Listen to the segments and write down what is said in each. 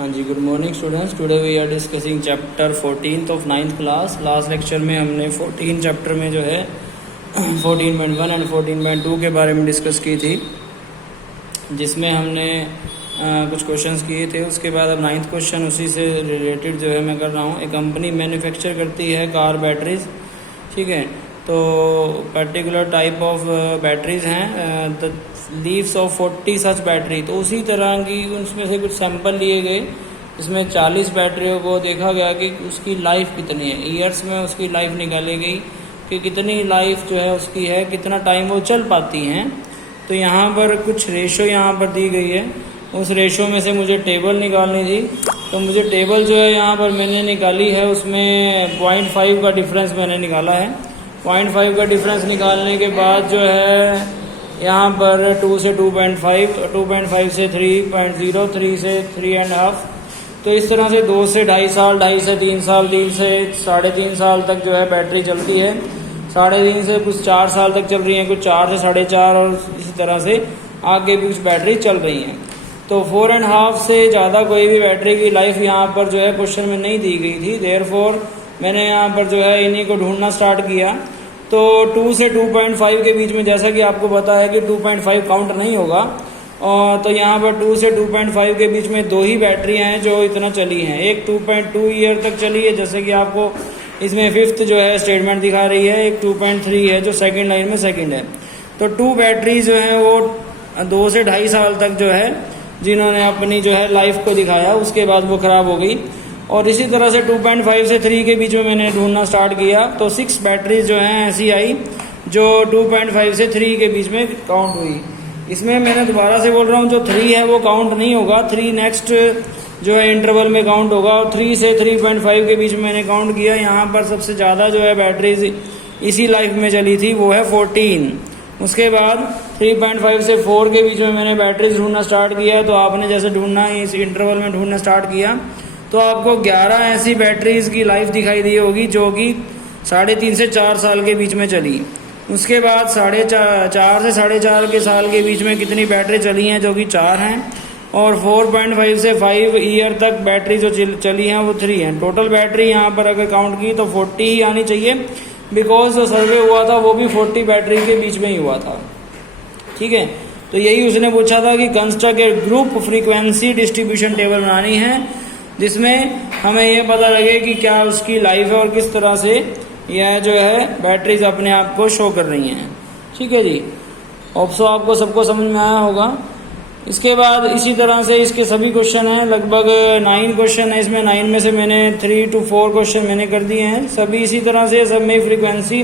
हाँ जी, good morning students. Today we are discussing chapter 14th of 9th class. Last lecture में हमने 14 chapter में जो है 14.1 एंड 14.2 के बारे में डिस्कस की थी, जिसमें हमने कुछ क्वेश्चंस किए थे। उसके बाद अब 9th क्वेश्चन उसी से रिलेटेड जो है मैं कर रहा हूँ। एक कंपनी मैन्युफैक्चर करती है कार बैटरीज, ठीक है। तो पर्टिकुलर टाइप ऑफ बैटरीज हैं, the leaves of 40 such battery. तो उसी तरह की उसमें से कुछ सैंपल लिए गए। इसमें 40 बैटरियों को देखा गया कि उसकी लाइफ कितनी है। ईयर्स में उसकी लाइफ निकाली गई कि कितनी लाइफ जो है उसकी है, कितना टाइम वो चल पाती हैं। तो यहाँ पर कुछ रेशो यहाँ पर दी गई है। उस रेशो में से मुझे टेबल निकालनी थी, तो मुझे टेबल जो है यहाँ पर मैंने निकाली है। उसमें 0.5 का डिफरेंस मैंने निकाला है। 0.5 का डिफरेंस निकालने के बाद जो है यहाँ पर 2 से 2.5, 2.5 से 3.0, 3 से 3.5। तो इस तरह से 2 से 2.5 साल, 2.5 से 3 साल, 3 से 3.5 साल तक जो है बैटरी चलती है। 3.5 से कुछ 4 साल तक चल रही है, कुछ 4 से 4.5, और इसी तरह से आगे भी कुछ बैटरी चल रही हैं। तो 4.5 से ज़्यादा कोई भी बैटरी की लाइफ यहाँ पर जो है क्वेश्चन में नहीं दी गई थी। देयरफॉर मैंने यहाँ पर जो है इन्हीं को ढूंढना स्टार्ट किया। तो 2 से 2.5 के बीच में, जैसा कि आपको पता है कि 2.5 काउंट नहीं होगा, और तो यहाँ पर 2 से 2.5 के बीच में 2 ही बैटरियाँ हैं जो इतना चली हैं। एक 2.2 ईयर तक चली है, जैसे कि आपको इसमें 5th जो है स्टेटमेंट दिखा रही है। एक 2.3 है जो सेकंड लाइन में सेकंड है। तो 2 बैटरी जो है वो 2 से 2.5 साल तक जो है जिन्होंने अपनी जो है लाइफ को दिखाया, उसके बाद वो ख़राब हो गई। और इसी तरह से 2.5 से 3 के बीच में मैंने ढूंढना स्टार्ट किया। तो 6 बैटरीज जो हैं ऐसी आई जो 2.5 से 3 के बीच में काउंट हुई। इसमें मैंने दोबारा से बोल रहा हूँ, जो 3 है वो काउंट नहीं होगा। 3 नेक्स्ट जो है इंटरवल में काउंट होगा। और 3 से 3.5 के बीच में मैंने काउंट किया। यहाँ पर सबसे ज़्यादा जो है बैटरीज इसी लाइफ में चली थी, वो है 14। उसके बाद 3.5 से 4 के बीच में मैंने बैटरीज ढूंढना स्टार्ट किया। तो आपने जैसे ढूंढना, इस इंटरवल में ढूंढना स्टार्ट किया, तो आपको 11 ऐसी बैटरीज की लाइफ दिखाई दी होगी जो कि 3.5 से 4 साल के बीच में चली। उसके बाद 4 से 4.5 के साल के बीच में कितनी बैटरी चली हैं, जो कि 4 हैं। और 4.5 से 5 ईयर तक बैटरी जो चली हैं वो 3 हैं। टोटल बैटरी यहाँ पर अगर काउंट की तो 40 ही आनी चाहिए, बिकॉज जो सर्वे हुआ था वो भी 40 बैटरी के बीच में ही हुआ था, ठीक है। तो यही उसने पूछा था कि कंस्ट्रक्ट ए ग्रुप फ्रीक्वेंसी डिस्ट्रीब्यूशन टेबल बनानी है, जिसमें हमें ये पता लगे कि क्या उसकी लाइफ है और किस तरह से यह जो है बैटरीज अपने आप को शो कर रही हैं, ठीक है जी। होप सो आपको सबको समझ में आया होगा। इसके बाद इसी तरह से इसके सभी क्वेश्चन हैं, लगभग 9 क्वेश्चन है इसमें। 9 में से मैंने 3 to 4 क्वेश्चन मैंने कर दिए हैं। सभी इसी तरह से सब में फ्रीक्वेंसी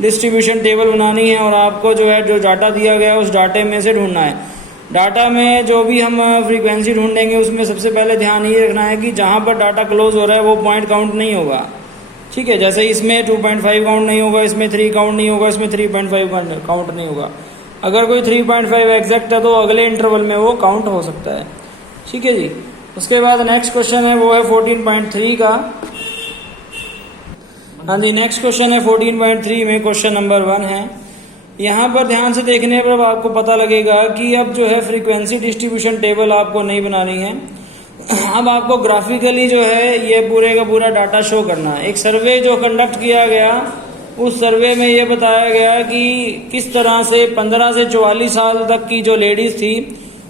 डिस्ट्रीब्यूशन टेबल बनानी है, और आपको जो है जो डाटा दिया गया है उस डाटे में से ढूंढना है। डाटा में जो भी हम फ्रीक्वेंसी ढूंढेंगे उसमें सबसे पहले ध्यान ये रखना है कि जहाँ पर डाटा क्लोज हो रहा है वो पॉइंट काउंट नहीं होगा, ठीक है। जैसे इसमें 2.5 काउंट नहीं होगा, इसमें 3 काउंट नहीं होगा, इसमें 3.5 काउंट नहीं होगा। अगर कोई 3.5 एग्जैक्ट है तो अगले इंटरवल में वो काउंट हो सकता है, ठीक है जी। उसके बाद नेक्स्ट क्वेश्चन है वो है 14.3 का। हाँ जी, नेक्स्ट क्वेश्चन है 14.3 में क्वेश्चन नंबर 1 है। यहाँ पर ध्यान से देखने पर आपको पता लगेगा कि अब जो है फ्रीक्वेंसी डिस्ट्रीब्यूशन टेबल आपको नहीं बनानी है। अब आपको ग्राफिकली जो है ये पूरे का पूरा डाटा शो करना है। एक सर्वे जो कंडक्ट किया गया, उस सर्वे में ये बताया गया कि किस तरह से 15 से 44 साल तक की जो लेडीज थी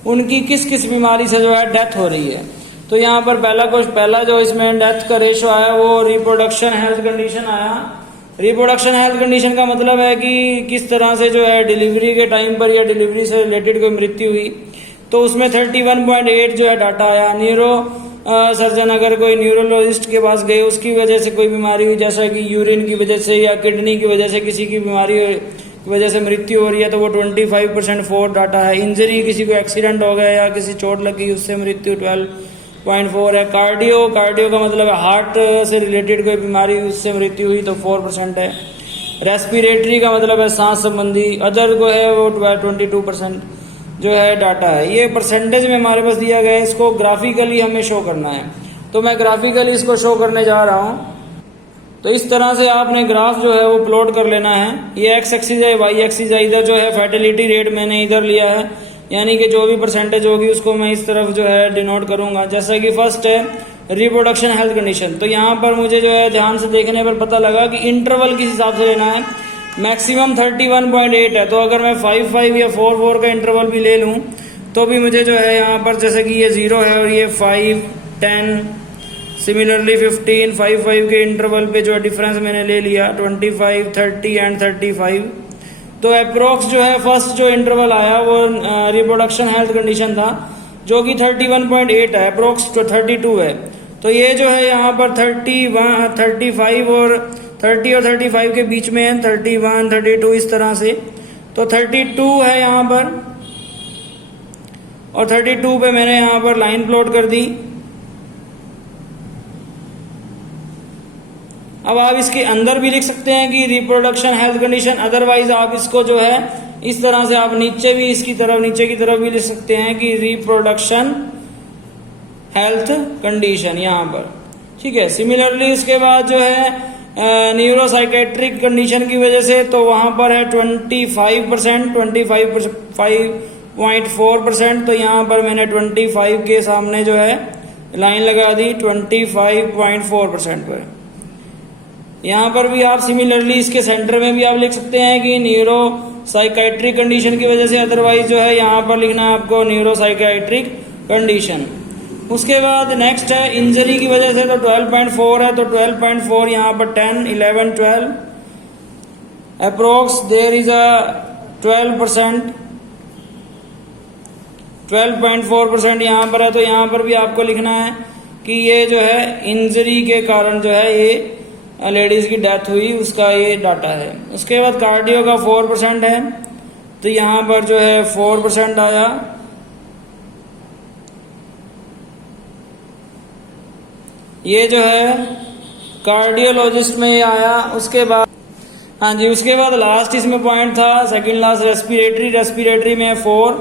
उनकी किस किस बीमारी से जो है डेथ हो रही है। तो यहाँ पर पहला जो इसमें डेथ का रेशो आया वो रिप्रोडक्शन हेल्थ कंडीशन आया। रिप्रोडक्शन हेल्थ कंडीशन का मतलब है कि किस तरह से जो है डिलीवरी के टाइम पर या डिलीवरी से रिलेटेड कोई मृत्यु हुई। तो उसमें 31.8 जो है डाटा आया। न्यूरो सर्जन अगर कोई न्यूरोलॉजिस्ट के पास गए, उसकी वजह से कोई बीमारी हुई, जैसा कि यूरिन की वजह से या किडनी की वजह से किसी की बीमारी की वजह से मृत्यु हो रही है, तो वो 25% 4 डाटा है। इंजरी, किसी को एक्सीडेंट हो गया या किसी चोट लगी उससे मृत्यु 12.4 है। कार्डियो का मतलब है हार्ट से रिलेटेड कोई बीमारी उससे मृत्यु हुई तो 4% है। रेस्पिरेटरी का मतलब है सांस संबंधी। अदर को है वो 22% जो है डाटा है। ये परसेंटेज में हमारे पास दिया गया है, इसको ग्राफिकली हमें शो करना है। तो मैं ग्राफिकली इसको शो करने जा रहा हूँ। तो इस तरह से आपने ग्राफ जो है वो प्लॉट कर लेना है। ये एक्स एक्सिस है, वाई एक्सिस है। इधर जो है फर्टिलिटी रेट मैंने इधर लिया है, यानी कि जो भी परसेंटेज होगी उसको मैं इस तरफ जो है डिनोट करूंगा। जैसा कि फर्स्ट है रिप्रोडक्शन हेल्थ कंडीशन, तो यहाँ पर मुझे जो है ध्यान से देखने पर पता लगा कि इंटरवल किस हिसाब से लेना है। मैक्सिमम 31.8 है, तो अगर मैं 5 या 4 का इंटरवल भी ले लूँ तो भी मुझे जो है यहाँ पर जैसे कि ये 0 है और ये 5, 10, सिमिलरली 15, 5 के इंटरवल पे जो डिफरेंस मैंने ले लिया 25, 30 एंड 35। तो अप्रोक्स जो है फर्स्ट जो इंटरवल आया वो रिप्रोडक्शन हेल्थ कंडीशन था जो कि 31.8 है, अप्रोक्स 32 है। तो ये जो है यहाँ पर 31, 35 और 30 और 35 के बीच में है, 31, 32 इस तरह से। तो 32 है यहाँ पर और 32 पे मैंने यहाँ पर लाइन प्लॉट कर दी। अब आप इसके अंदर भी लिख सकते हैं कि रिप्रोडक्शन हेल्थ कंडीशन, अदरवाइज आप इसको जो है इस तरह से आप नीचे भी इसकी तरफ नीचे की तरफ भी लिख सकते हैं कि रिप्रोडक्शन हेल्थ कंडीशन यहाँ पर, ठीक है। सिमिलरली इसके बाद जो है न्यूरोसाइकेट्रिक कंडीशन की वजह से तो वहां पर है 25%, 25.4%। तो यहाँ पर मैंने 25 के सामने जो है लाइन लगा दी 25.4% पर। यहाँ पर भी आप सिमिलरली इसके सेंटर में भी आप लिख सकते हैं कि न्यूरोसाइकेट्रिक कंडीशन की वजह से, अदरवाइज जो है यहाँ पर लिखना है आपको न्यूरोसाइकेट्रिक कंडीशन। उसके बाद नेक्स्ट है इंजरी की वजह से, तो 12.4 है, तो 12.4 यहाँ पर 10, 11, 12 अप्रोक्स देयर इज अ 12%, 12.4% यहाँ पर है। तो यहाँ पर भी आपको लिखना है कि ये जो है इंजरी के कारण जो है ये लेडीज की डेथ हुई, उसका ये डाटा है। उसके बाद कार्डियो का 4% है, तो यहाँ पर जो है 4% आया। ये जो है कार्डियोलॉजिस्ट में आया। उसके बाद हाँ जी, उसके बाद लास्ट इसमें पॉइंट था सेकंड लास्ट रेस्पिरेटरी में 4,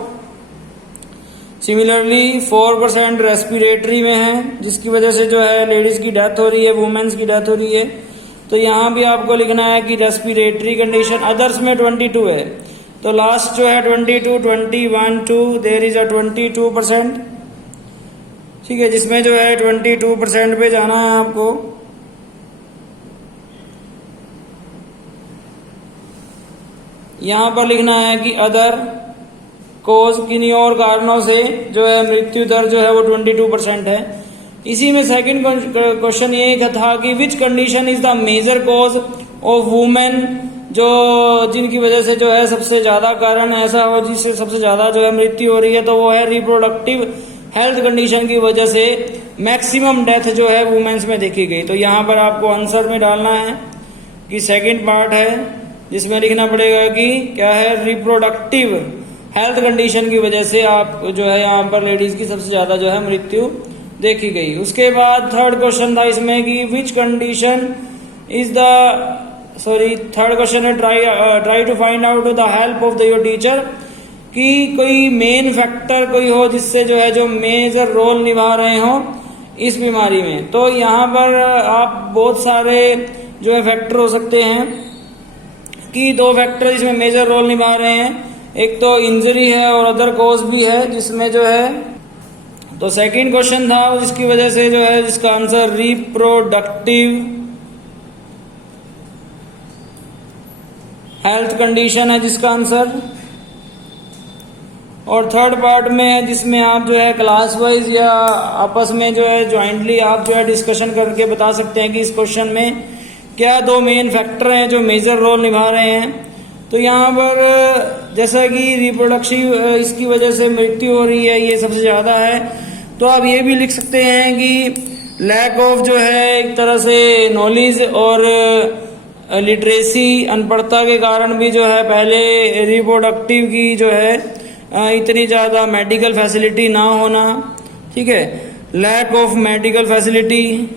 सिमिलरली 4% रेस्पिरेटरी में है, जिसकी वजह से जो है लेडीज की डेथ हो रही है, वुमेन्स की डेथ हो रही है। तो यहाँ भी आपको लिखना है कि रेस्पिरेटरी कंडीशन। अदर्स में 22 है, तो लास्ट जो है 22, 21, 2 देयर इज अ 22%, ठीक है, जिसमें जो है 22% पे जाना है आपको। यहाँ पर लिखना है कि अदर कोज, किन्हीं और कारणों से जो है मृत्यु दर जो है वो 22% है। इसी में सेकंड क्वेश्चन ये था कि which condition is the major cause of women, जो जिनकी वजह से जो है सबसे ज्यादा कारण ऐसा हो जिससे सबसे ज्यादा जो है मृत्यु हो रही है, तो वो है रिप्रोडक्टिव हेल्थ कंडीशन की वजह से मैक्सिमम डेथ जो है वुमेन्स में देखी गई। तो यहाँ पर आपको आंसर में डालना है कि सेकंड पार्ट है जिसमें लिखना पड़ेगा कि क्या है, रिप्रोडक्टिव हेल्थ कंडीशन की वजह से आप जो है यहाँ पर लेडीज की सबसे ज्यादा जो है मृत्यु देखी गई। उसके बाद थर्ड क्वेश्चन था इसमें कि which condition is the third question है try to find out the help of the your teacher, कि कोई मेन फैक्टर कोई हो जिससे जो है जो मेजर रोल निभा रहे हो इस बीमारी में। तो यहाँ पर आप बहुत सारे जो है फैक्टर हो सकते हैं कि 2 फैक्टर इसमें मेजर रोल निभा रहे हैं, एक तो इंजरी है और अदर कॉज भी है जिसमें जो है। तो सेकंड क्वेश्चन था जिसकी वजह से जो है जिसका आंसर रिप्रोडक्टिव हेल्थ कंडीशन है जिसका आंसर। और थर्ड पार्ट में है जिसमें आप जो है क्लास वाइज या आपस में जो है ज्वाइंटली आप जो है डिस्कशन करके बता सकते हैं कि इस क्वेश्चन में क्या 2 मेन फैक्टर हैं जो मेजर रोल निभा रहे हैं। तो यहाँ पर जैसा कि रिप्रोडक्टिव इसकी वजह से मृत्यु हो रही है, ये सबसे ज्यादा है, तो आप ये भी लिख सकते हैं कि लैक ऑफ जो है एक तरह से नॉलेज और लिटरेसी, अनपढ़ता के कारण भी जो है पहले रिप्रोडक्टिव की जो है इतनी ज्यादा मेडिकल फैसिलिटी ना होना, ठीक है, lack of medical facility,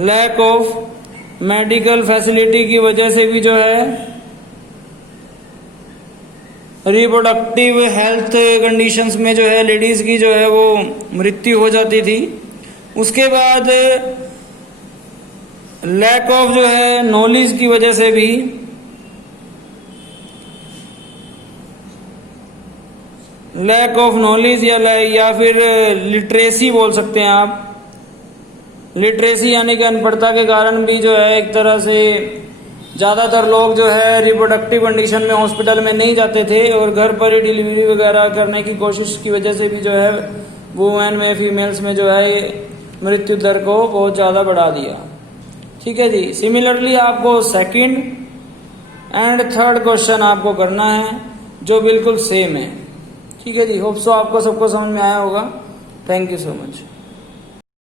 lack of medical facility की वजह से भी जो है रिप्रोडक्टिव हेल्थ कंडीशंस में जो है लेडीज की जो है वो मृत्यु हो जाती थी। उसके बाद लैक ऑफ जो है नॉलेज की वजह से भी लैक ऑफ नॉलेज या फिर लिटरेसी बोल सकते हैं आप। लिटरेसी यानी कि अनपढ़ता के कारण भी जो है एक तरह से ज़्यादातर लोग जो है रिप्रोडक्टिव कंडीशन में हॉस्पिटल में नहीं जाते थे और घर पर ही डिलीवरी वगैरह करने की कोशिश की वजह से भी जो है वुमेन में, फीमेल्स में जो है मृत्यु दर को बहुत ज़्यादा बढ़ा दिया। ठीक है जी। सिमिलरली आपको सेकंड एंड थर्ड क्वेश्चन आपको करना है जो बिल्कुल सेम है। ठीक है जी। होप सो आपको सबको समझ में आया होगा। Thank you so much.